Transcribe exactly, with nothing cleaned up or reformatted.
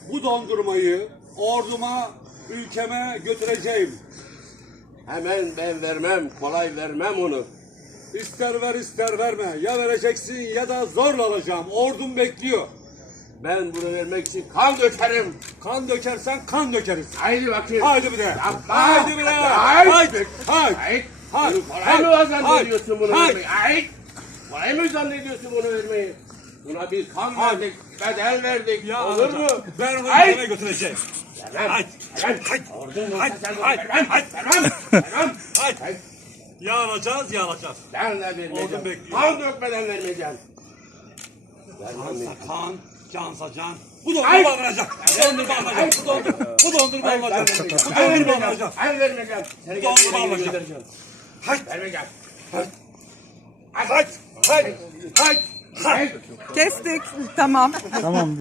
bu dondurmayı orduma, ülkeme götüreceğim. Hemen ben vermem, kolay vermem onu. İster ver ister verme. Ya vereceksin ya da zorla alacağım. Ordum bekliyor. Ben bunu vermek için kan dökerim. Kan dökersen kan dökeriz. Haydi bakayım. Haydi bir de. Yapma. Haydi bir de. Haydi. Haydi. Haydi. Haydi. Haydi. Bunu kolay mı zannediyorsun bunu Haydi. vermeyi? Haydi. Kolay mı zannediyorsun bunu vermeyi? Buna bir kan Haydi. verdik, bedel verdik. Ya Olur alacağım. mu? Ben onu Haydi. ülkeme götüreceğim. Vermem. Haydi. Vermem. Haydi. Ordun olsa Haydi. sen bunu Haydi. vermem. Haydi. Vermem. Vermem. Haydi. Haydi. Ya alacağız ya alacağız. Ben de vermeyeceğim. Ordun bekliyor. Kan dökmeden vermeyeceğim. Vermem. Kansa kan, cansa can. Bu Haydi. dondurma alınacak. Bu dondurma alınacak. Bu dondurma, bu dondurma Hayır, ben alınacak. vermeyeceğim. Bu Ben dondurma vermeyeceğim. alınacak. Ben vermeyeceğim. Seni Dondurma geldiğine gibi alacağım. göndereceğim. Haydi. Vermeyeceğim. Haydi. Haydi. Haydi. Haydi. Haydi. Kestik. Tamam. Tamam.